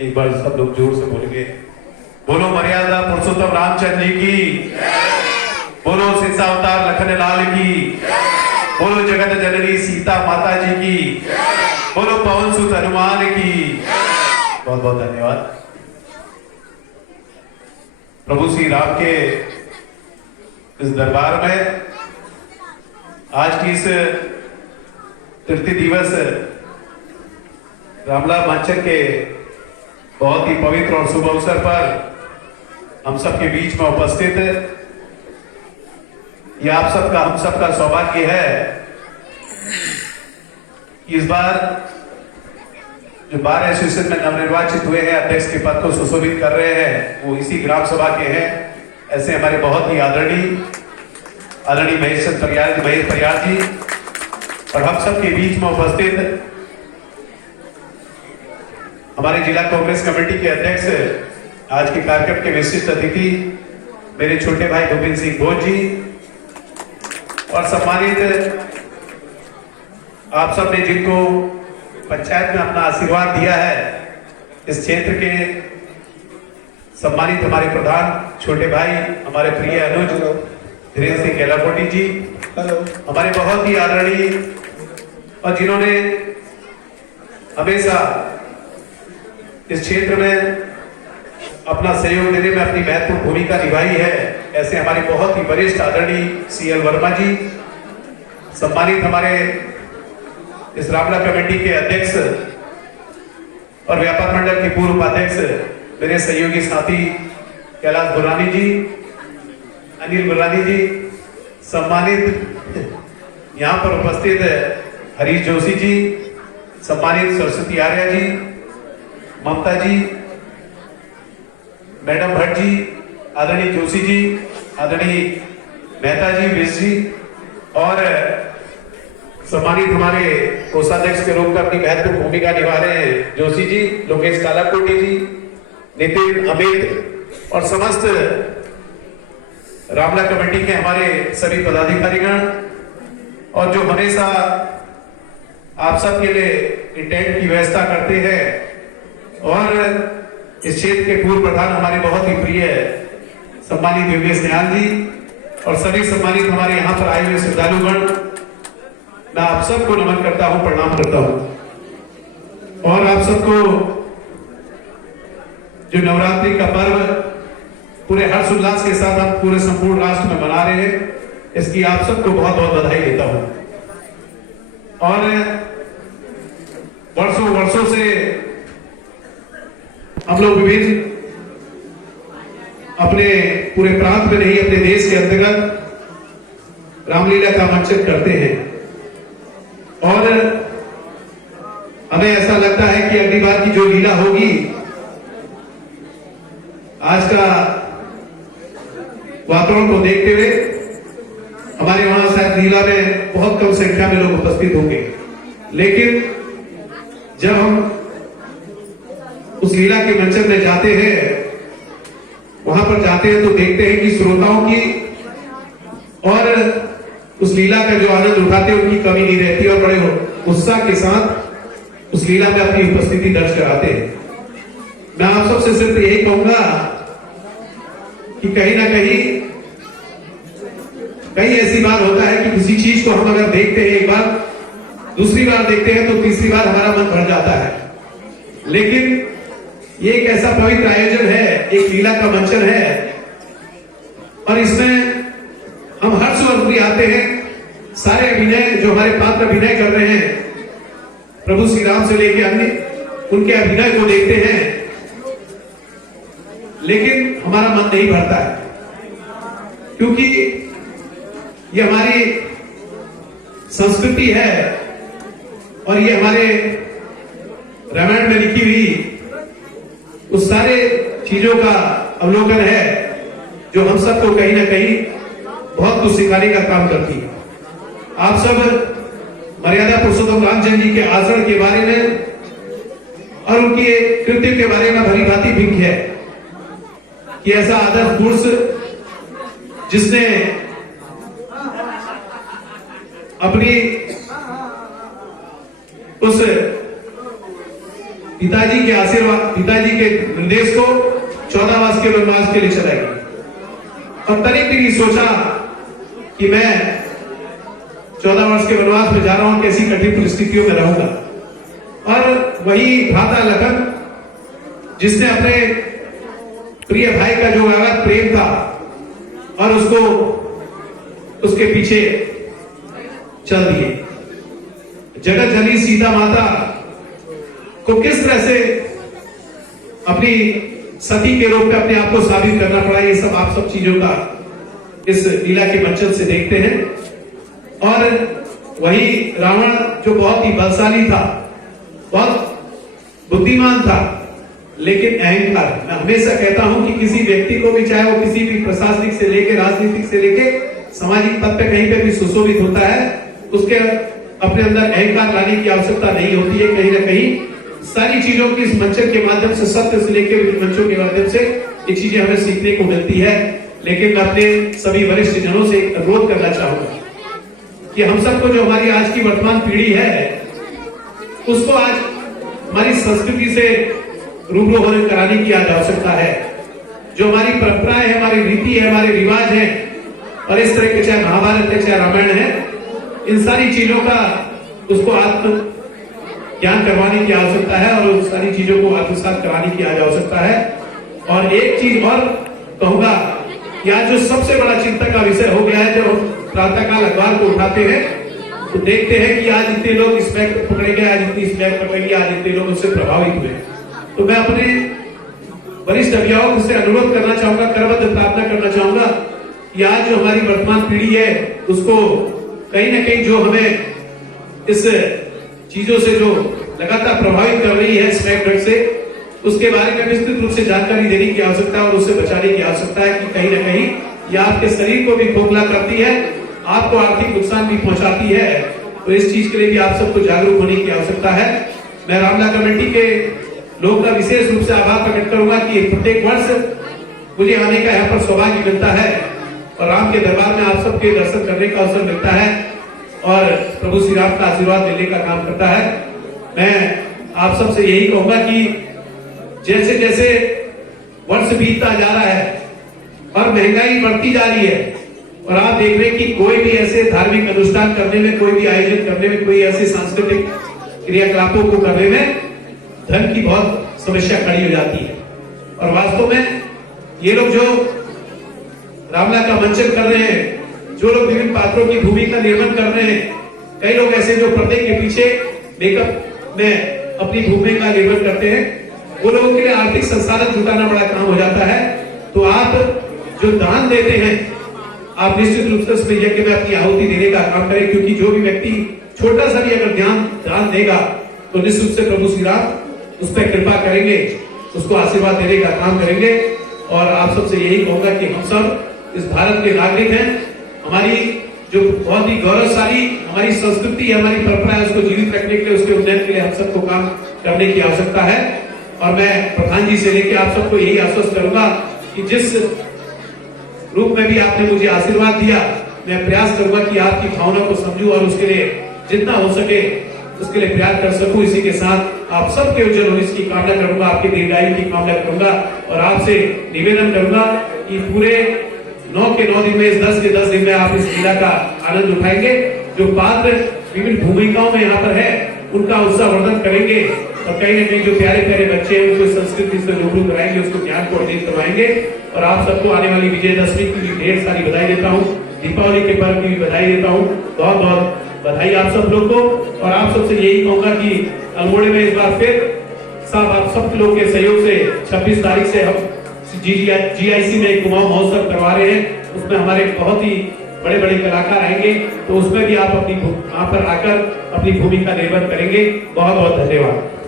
एक बार सब लोग जोर से बोलेंगे, बोलो मर्यादा पुरुषोत्तम रामचंद्र जी की, बोलो सीतावतार लखन लाल की, बोलो जगत जननी सीता माता जी की, बोलो पवन सुत हनुमान की। बहुत बहुत धन्यवाद। प्रभु श्री राम के इस दरबार में आज की इस तृतीय दिवस रामलाल मंचन के बहुत ही पवित्र और शुभ अवसर पर हम सबके बीच में उपस्थित यह आप सबका हम सबका सौभाग्य है कि इस बार जो 12 एसोसिएशन में नवनिर्वाचित हुए हैं अध्यक्ष के पद को सुशोभित कर रहे हैं वो इसी ग्राम सभा के हैं। ऐसे हमारे बहुत ही आदरणीय महेश परियार जी और हम सबके बीच में उपस्थित हमारे जिला कांग्रेस कमेटी के अध्यक्ष आज के कार्यक्रम के विशिष्ट अतिथि मेरे छोटे भाई गोविंद सिंह भोज जी और सम्मानित आप सब ने जिनको पंचायत में अपना आशीर्वाद दिया है इस क्षेत्र के सम्मानित हमारे प्रधान छोटे भाई हमारे प्रिय अनुज धीरेन्द्र सिंह केलाकोटी जी, हमारे बहुत ही आदरणीय और जिन्होंने हमेशा इस क्षेत्र में अपना सहयोग देने में अपनी महत्वपूर्ण भूमिका निभाई है, ऐसे हमारे बहुत ही वरिष्ठ आदरणीय CL वर्मा जी, सम्मानित हमारे इस रामलाल कमेटी के अध्यक्ष और व्यापार मंडल के पूर्व उपाध्यक्ष मेरे सहयोगी साथी कैलाश गुरानी जी, अनिल गुरानी जी, सम्मानित यहाँ पर उपस्थित हरीश जोशी जी, सम्मानित सरस्वती आर्या जी, ममता जी, मैडम भट्ट जी, आदरणीय जोशी जी, आदरणीय मेहता जी, विश जी और सम्मानित हमारे कोषाध्यक्ष के रूप में अपनी महत्वपूर्ण भूमिका निभा रहे हैं जोशी जी, लोकेश कालाकोटी जी, नितिन, अमित और समस्त रामलाल कमेटी के हमारे सभी पदाधिकारीगण और जो हमेशा आप सबके लिए टेंट की व्यवस्था करते हैं और इस क्षेत्र के पूर्व प्रधान हमारे बहुत ही प्रिय सम्मानित योगेश निहाल जी और सभी सम्मानित हमारे यहाँ पर आए हुए श्रद्धालुगण, मैं आप सबको नमन करता हूँ, प्रणाम करता हूँ और आप सबको जो नवरात्रि का पर्व पूरे हर्षोल्लास के साथ हम पूरे संपूर्ण राष्ट्र में मना रहे हैं, इसकी आप सबको बहुत बहुत बधाई देता हूं। और वर्षों वर्षों से हम लोग विभिन्न अपने पूरे प्रांत में नहीं अपने देश के अंतर्गत रामलीला का मंचन करते हैं और हमें ऐसा लगता है कि अगली बार की जो लीला होगी आज का वातावरण को देखते हुए हमारे वहां शायद लीला में बहुत कम संख्या में लोग उपस्थित होंगे, लेकिन जब हम उस लीला के मंचन में जाते हैं वहां पर जाते हैं तो देखते हैं कि श्रोताओं की और उस लीला का जो आनंद उठाते हैं उनकी कमी नहीं रहती और बड़े उत्साह के साथ उस लीला में अपनी उपस्थिति दर्ज कराते हैं। मैं आप सबसे सिर्फ यही कहूंगा कि कहीं ना कहीं ऐसी बात होता है कि किसी चीज को हम अगर देखते हैं एक बार, दूसरी बार देखते हैं तो तीसरी बार हमारा मन भर जाता है, लेकिन ये एक ऐसा पवित्र आयोजन है, एक लीला का मंचन है और इसमें हम हर्षवर्धन आते हैं। सारे अभिनय जो हमारे पात्र अभिनय कर रहे हैं प्रभु श्री राम से लेके अन्य उनके अभिनय को देखते हैं, लेकिन हमारा मन नहीं भरता है क्योंकि ये हमारी संस्कृति है और ये हमारे रामायण में लिखी हुई उस सारे चीजों का अवलोकन है जो हम सबको कहीं ना कहीं बहुत कुछ सिखाने का काम करती है। आप सब मर्यादा पुरुषोत्तम रामचंद्र जी के आचरण के बारे में और उनके कृत्य के बारे में भली भांति भिन्न है कि ऐसा आदर्श पुरुष जिसने अपनी उस पिताजी के आशीर्वाद, पिताजी के निर्देश को 14 वर्ष के वनवास के लिए चलाई और तनिक भी सोचा कि मैं 14 वर्ष के वनवास में जा रहा हूं, कैसी कठिन परिस्थितियों में रहूंगा। और वही भ्राता लखन जिसने अपने प्रिय भाई का जो अगाध प्रेम था और उसको उसके पीछे चल दिए। जगत जननी सीता माता को किस तरह से अपनी सती के रूप में अपने आप को साबित करना पड़ा, ये सब आप सब चीजों का इस लीला के मंचन से देखते हैं। और वही रावण जो बहुत ही बलशाली था, बहुत बुद्धिमान था, लेकिन अहंकार। मैं हमेशा कहता हूं कि किसी व्यक्ति को भी, चाहे वो किसी भी प्रशासनिक से लेके राजनीतिक से लेके सामाजिक पद पे कहीं पे भी सुशोभित होता है, उसके अपने अंदर अहंकार लाने की आवश्यकता नहीं होती है। कहीं ना कहीं सारी चीजों की इस मंचन के माध्यम से, सत्य से लेकर मंचों के माध्यम से ये चीजें हमें सीखने को मिलती है। लेकिन मैं अपने सभी वरिष्ठ जनों से अनुरोध करना चाहूंगा कि हम सबको, जो हमारी आज की वर्तमान पीढ़ी है, उसको आज हमारी संस्कृति से रूबरू होने कराने की आज आवश्यकता है। जो हमारी परंपराएं है, हमारी रीति है, हमारे रिवाज है, और इस तरह के चाहे महाभारत है चाहे रामायण है, इन सारी चीजों का उसको आत्म ज्ञान करवाने की आवश्यकता है और उन सारी चीजों को आत्मसात कराने की आज आवश्यकता है। और एक चीज और कहूंगा कि आज जो सबसे बड़ा चिंता का विषय हो गया है, जब हम प्रातःकाल अखबार को उठाते हैं तो देखते हैं कि आज इतने लोग इस बैग को पकड़े गए, आज इतनी इस बैग पकड़ेंगे, आज इतने लोग उससे प्रभावित हुए। तो मैं अपने वरिष्ठ अभिभावकों से अनुरोध करना चाहूंगा, करबद्ध प्रार्थना करना चाहूंगा कि आज जो हमारी वर्तमान पीढ़ी है, उसको कहीं ना कहीं जो हमें इस चीजों से जो लगातार प्रभावित कर रही है, स्मैक ड्रग से, उसके बारे में विस्तृत रूप से जानकारी देने की आवश्यकता है और उससे बचाने की आवश्यकता है कि कहीं ना कहीं यह आपके शरीर को भी खोखला करती है, आपको आर्थिक नुकसान भी पहुंचाती है। तो इस चीज के लिए भी आप सबको जागरूक होने की आवश्यकता है। मैं रामला कमेटी के लोगों का विशेष रूप से आभार प्रकट करूंगा कि प्रत्येक वर्ष मुझे आने का यहाँ पर सौभाग्य मिलता है और राम के दरबार में आप सबके दर्शन करने का अवसर मिलता है और प्रभु श्री राम का आशीर्वाद लेने का काम करता है। मैं आप सबसे यही कहूंगा कि जैसे जैसे वर्ष बीतता जा रहा है और महंगाई बढ़ती जा रही है और आप देख रहे हैं कि कोई भी ऐसे धार्मिक अनुष्ठान करने में, कोई भी आयोजन करने में, कोई ऐसे सांस्कृतिक क्रियाकलापों को करने में धन की बहुत समस्या खड़ी हो जाती है। और वास्तव में ये लोग जो रामला का मंचन कर रहे हैं, जो लोग विभिन्न पात्रों की भूमिका निर्माण कर रहे हैं, कई लोग ऐसे जो पर्दे के पीछे मेकअप में अपनी भूमिका निर्माण करते हैं, वो लोगों के लिए आर्थिक संसाधन जुटाना बड़ा काम हो जाता है। तो आप जो दान देते हैं, आप निश्चित रूप से उस यज्ञ में अपनी आहुति देने का काम करें, क्योंकि जो भी व्यक्ति छोटा सा भी अगर दान देगा तो निश्चित रूप से प्रभु श्री राम उस पर कृपा करेंगे, उसको आशीर्वाद देने का काम करेंगे। और आप सबसे यही कहूंगा कि हम सब इस भारत के नागरिक हैं, हमारी जो बहुत ही गौरवशाली हमारी संस्कृति है, हमारी परंपरा है, उसको जीवित रखने के लिए, उसके उन्नयन के लिए हम सबको काम करने की आवश्यकता है। और मैं प्रधान जी से लेकर आप सबको यही आश्वस्त करूंगा कि जिस रूप में भी आपने मुझे आशीर्वाद दिया, मैं प्रयास करूंगा कि आपकी भावना को समझूं और उसके लिए जितना हो सके उसके लिए प्रयास कर सकूं। इसी के साथ आप सबके उज्जवल भविष्य की कामना करूंगा, आपके दीर्घायु की कामना करूंगा और आपसे निवेदन करूंगा कि पूरे 9 के 9 दिन में, इस 10 के 10 दिन में आप इस लीला का आनंद उठाएंगे। जो पात्र विभिन्न भूमिकाओं में यहाँ पर है, उनका उत्साहवर्धन करेंगे और कहीं ना कहीं जो प्यारे प्यारे बच्चे हैं उनको संस्कृति से रूबरू कराएंगे, उसको ज्ञान को अर्जित करवाएंगे। और आप सबको आने वाली विजयदशमी की भी ढेर सारी बधाई देता हूँ, दीपावली के पर्व की भी बधाई देता हूँ। बहुत बहुत बधाई आप सब लोग को। और आप सबसे यही कहूंगा कि अल्मोड़े में इस बार फिर सब आप सब लोग के सहयोग से 26 तारीख से हम GIC में एक कुमाऊं महोत्सव करवा रहे हैं। उसमें हमारे बहुत ही बड़े बड़े कलाकार आएंगे, तो उसमें भी आप अपनी वहां पर आकर अपनी भूमिका निर्वहन करेंगे। बहुत बहुत धन्यवाद।